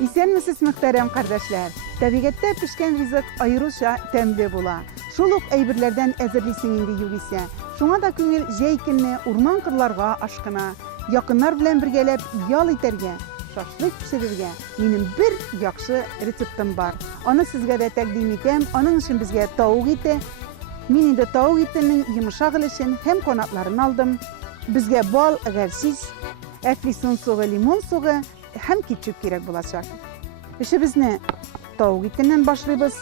Исәнмесез, мөхтәрәм кардәшләр. Табигатьтә пешкән ризык аеруча тәмле була. Шул ук әйберләрдән әзерлисең инде югыйсә. Шуңа да күңел җәй көнне урман кырларга ашкына. Якыннар белән бергәләп ял итәргә, шашлык пешерергә минем бер яхшы рецептым бар. Аны сезгә дә тәкъдим итәм. Аның өчен безгә тавык ите. Мин инде тавык итенең йомшак өлешен һәм канатларын алдым. Безгә бал, гәрсис, әфлисон сугы, лимон сугы һәм кетчуп кирәк булачак. Эшебезне тавык итеннән башлыйбыз.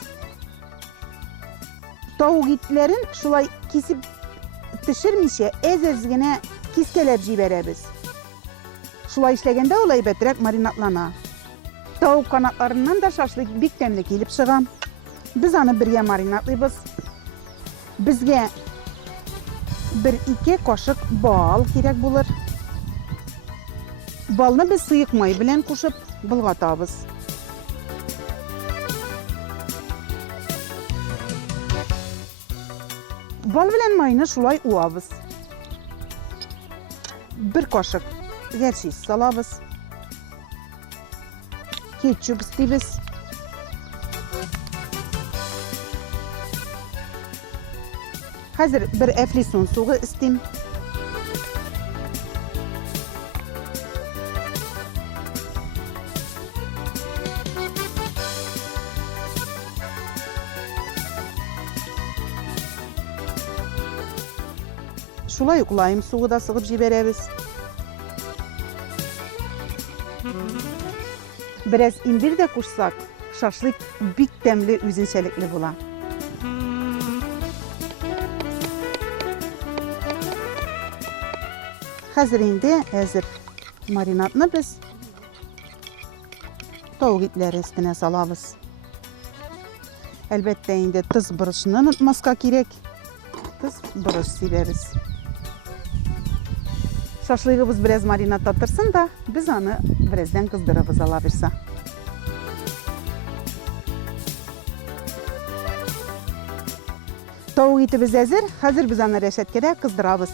Тавык итләрен шулай кисеп төшермичә, әз-әз генә кискәләп җибәрәбез. Шулай эшләгәндә ул әйбәтрәк маринатлана. Тавык канатларыннан да шашлык бик тәмле килеп чыга. Без аны бергә маринатлыйбыз. Безгә 1-2 кашык бал кирәк булыр. Балны без сыек май белән кушып болгатабыз. Бал белән майны шулай уабыз. 1 кашык гәрсис салабыз. Кетчуп истибез. Хәзер 1 әфлисон сугы истим. Шулай ук лайм сугы да сыгып җибәрәбез. Бераз имбир дә кушсак, шашлык бик тәмле үзенчәлекле була. Хәзер инде әзер маринадны без тавык итләре өстенә салабыз. Әлбәттә инде тоз борышны онытмаска кирәк. Тоз борыш сибәбез. Шашлыгыбыз бераз маринадта торсын да, без аны бераздан кыздырабыз ала бирсә. Тавык итебез әзер, хәзер без аны рәшәткәдә кыздырабыз.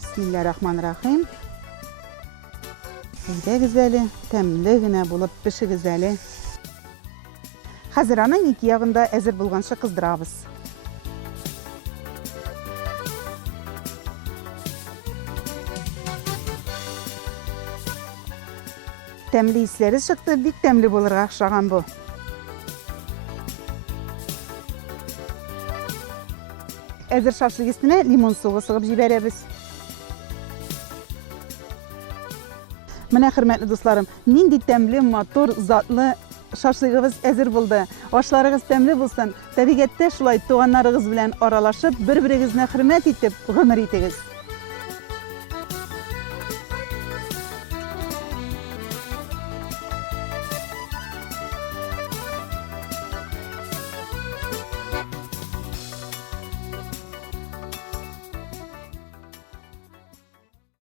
Бисмиллаһир-рахманир-рахим. Әйдәгез әле, тәмле генә булып пешегез әле. Хәзер аның ике ягында әзер булганчы кыздырабыз. Тәмле исләре чыкты, бик тәмле булырга охшаган бу. Әзер шашлык өстенә лимон сугы сыгып җибәрәбез. Менә, хөрмәтле дусларым, нинди тәмле, матур, затлы шашлыгыбыз әзер булды. Ашларыгыз тәмле булсын. Табигатьтә шулай туганнарыгыз белән аралашып, бер-берегезне хөрмәт итеп гомер итегез.